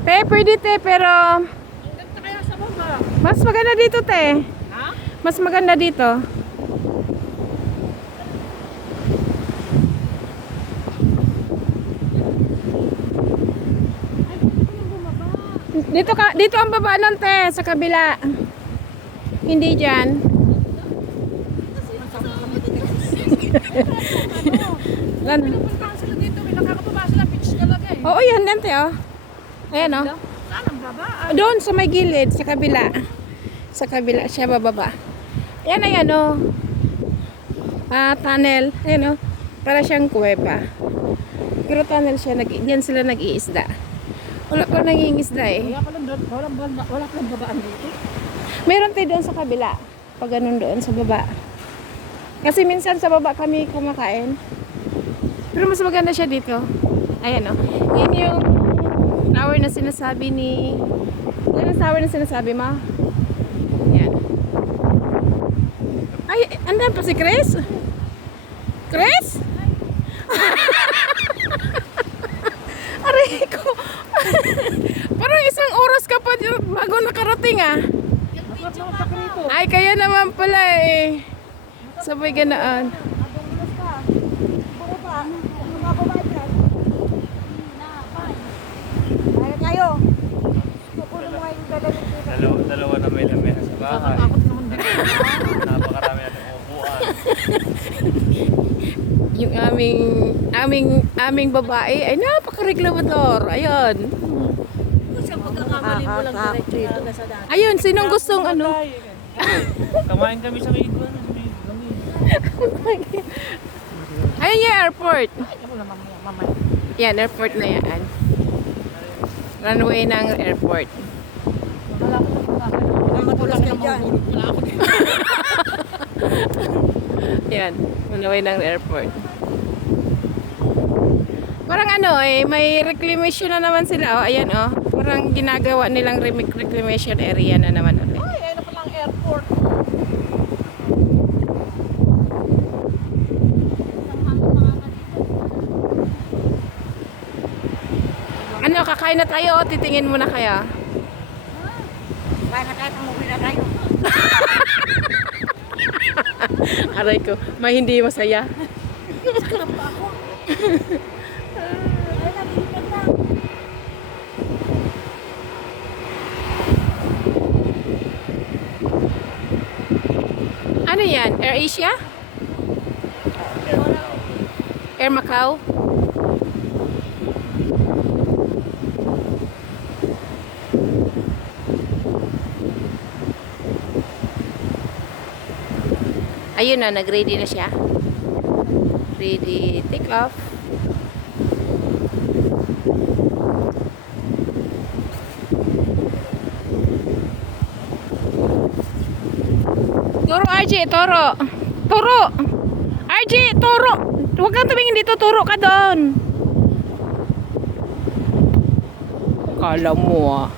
Te, pwede te, pero Ganda kaya sa baba. mas maganda dito te. Ha? Mas maganda dito. Dito ang baba nun te, sa kabila. Hindi diyan. Lan. Pinupuntahan sila dito. May nakakababa sila. Beach talaga eh. Oo, yan lang te oh. Ayan oh. Saan ang baba? Doon sa may gilid, sa kabila. Sa kabila siya bababa. Yan ay ano. Tunnel. Ayan oh. Para siyang kuweba. Pero tunnel siya, diyan sila nag-iisda. Wala pa nangingisda eh. Wala pa lang doon. Wala pa lang babaan dito. Meron tayo doon sa kabila. Pag ganun doon sa baba. Kasi minsan sa baba kami kumakain. Pero mas maganda siya dito. Ayan o. Yan yung tower na sinasabi ni... Yan ang tower na sinasabi mo. Yan. Ay, andan pa si Chris? Chris? Aray ko. Parang isang oras ka pa bago nakarating ah. Ay, kaya naman pala eh. Sabay ganaan. Dalawa na may lamesa sa bahay. Napakarami natin upuan. Yung aming babae ay napaka-reklamador. Ayun. Kasi ang pagkakamali mo lang diretso talaga sa dati. Ayun, sinong gustong ano? Kamain kami sa may iguan. Ayun yung airport. Ako na mamaya. Yan, airport na yan. Runway ng airport. Magulas ka dyan. Wala ako dito. Yan, runway ng airport. Parang ano eh, may reclamation na naman sila. Oh, ayan oh. Parang ginagawa nilang reclamation area na naman ulit. Ay, ayun na palang airport. Ano, kakain na tayo o titingin muna kayo? Kaya na tayo, tumuwi na tayo. Aray ko, may hindi masaya. Saklam pa ako. Ay, nabibigyan na. Ano yan? Air Asia? Air Macau? Ayun na, nag-ready na siya. Ready, take off. Turo, RJ, turo. Turo. RJ, turo. Huwag kang tumingin dito, turo ka doon. Kala mo ah.